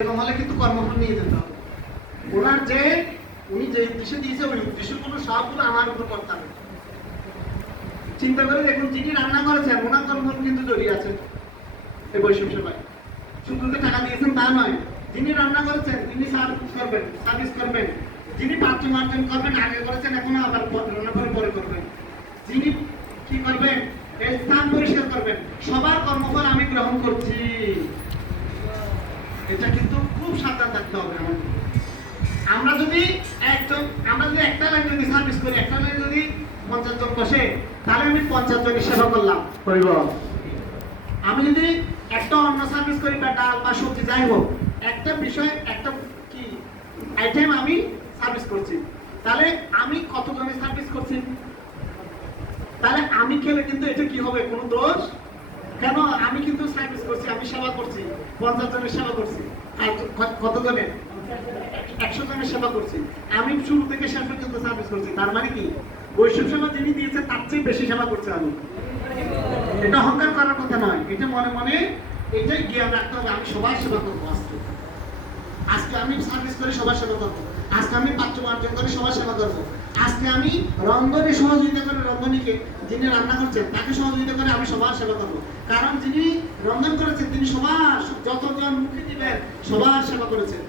হলে কিন্তু কর্মফল নিয়ে যেতে হবে। ওনার যে উনি যে উদ্দেশ্য দিয়েছে ওই উদ্দেশ্যগুলো সবগুলো আমার উপর করতে হবে। চিন্তা করে দেখুন, যিনি রান্না করেছেন ওনার কর্মফল কিন্তু জড়িয়ে আছে এই বৈষম্য সভায়। শুধু টাকা দিয়েছেন তা নয়, যিনি রান্না করেছেন তিনি সার্ভিস করবেন, যিনি পাত্র মার্জন করবেন আগে করেছেন এখনো আবার রান্না করে পরে করবেন, যিনি কি করবেন এই স্থান পরিষ্কার করবেন, সবার কর্মফল আমি গ্রহণ করছি। এটা কিন্তু খুব সাবধান থাকতে হবে আমাদের। আমরা যদি একটা লাইন যদি সার্ভিস করি, একটা লাইন যদি 50 জন বসে, তাহলে আমি 50 জনের সেবা করলাম করিব। আমি যদি একটা অন্য সার্ভিস করি বা ডাল বা সবজি যাই হোক, একটা বিষয় একটা কি আইটেম আমি সার্ভিস করছি, তাহলে আমি কত জনের সার্ভিস করছি, তাহলে আমি খেলে কিন্তু এটা কি হবে, কোনো দোষ কেন? আমি কিন্তু সার্ভিস করছি, আমি সেবা করছি, 50 জনের সেবা করছি। আর কত জনের? 100 জনের সেবা করছি। আমি শুরু থেকে শেষ পর্যন্ত সার্ভিস করছি। তার মানে কি বৈষম্য সেবা যিনি দিয়েছে তার চেয়ে বেশি সেবা করছে আমি। এটা অহংকার করার কথা নয়, এটা মনে মনে এটাই জ্ঞান রাখতে হবে। আমি সবার সেবা করবো। আজকে আমি সার্ভিস করে সবার সেবা করবো, আজকে আমি পাত্র মার্জন করে সবার সেবা করবো, আজকে আমি রন্ধনে সহযোগিতা করে, রন্ধনীকে যিনি রান্না করছেন তাকে সহযোগিতা করে আমি সবার সেবা করবো। কারণ যিনি রন্ধন করেছেন তিনি সবার, যতজন মুখে দিবেন সবার সেবা করেছেন।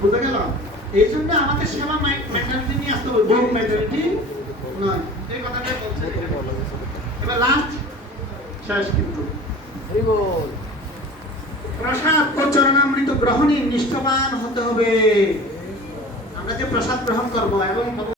বুঝতে গেল? এই জন্য আমাদের সেবা মেন্টালিটি নিয়ে আসতে হবে, বহু মেন্টালিটি নয়। এই কথাটাই বলছে। এবার লাস্ট শেষ কিন্তু প্রসাদ ও চরণামৃত গ্রহণে নিষ্ঠবান হতে হবে। আমরা যে প্রসাদ গ্রহণ করবো এবং